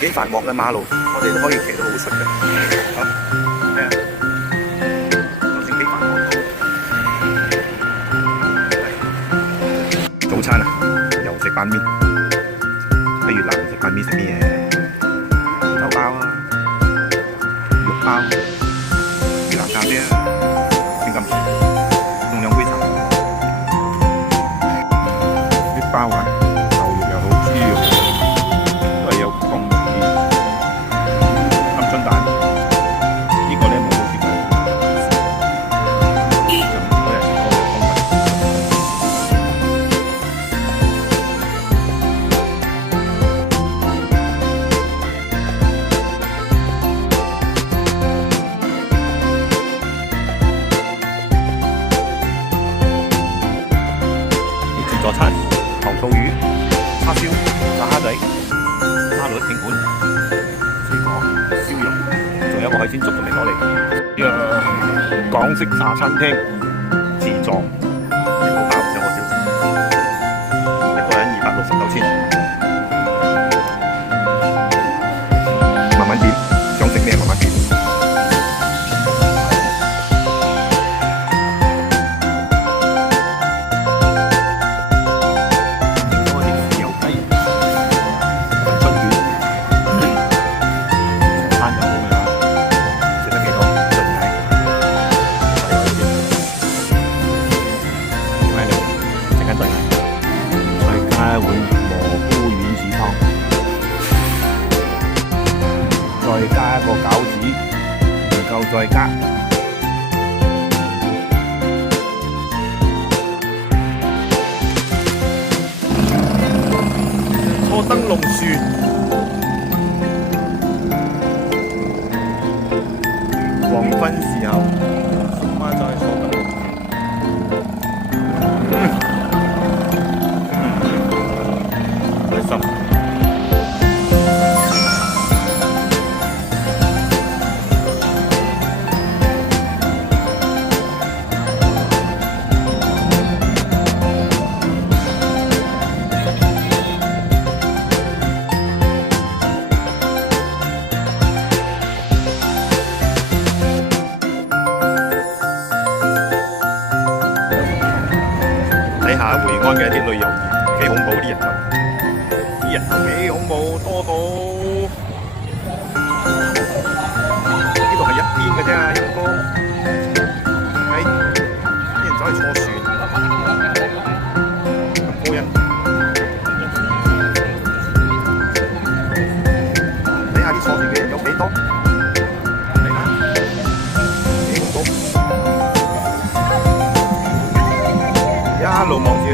幾繁忙嘅馬路，我哋都可以騎到好順嘅。好，咩啊？頭先幾繁忙。早餐啊，又食板麵。喺越南食板麵食咩嘢？豆包啊，肉包，越南咖啡啊，點咁？仲有杯茶。啲包啊，牛肉又好，豬肉都係有咁容易。鵪鶉蛋呢個咧冇好食過，就嗰日食過嘅風味。自助餐，糖醋魚、叉燒、炸蝦仔、沙律拼盤、水果、燒肉，仲有一個海鮮粥仲未攞嚟。呢個港式茶餐廳自助，好飽2個小時，一個人269千。慢慢點，想食咩慢慢點。一碗蘑菇丸子湯，再加一個餃子，能夠再加。坐燈籠樹，黃昏時候，小媽就係坐燈籠樹。開心。睇下會安嘅一啲旅遊業幾恐怖，啲人頭幾恐怖，多到呢度係一邊嘅啫，陰公。係啲人走去坐船，咁過癮。睇下啲坐船嘅人有幾多？嚟啦，幾恐怖！一路望住。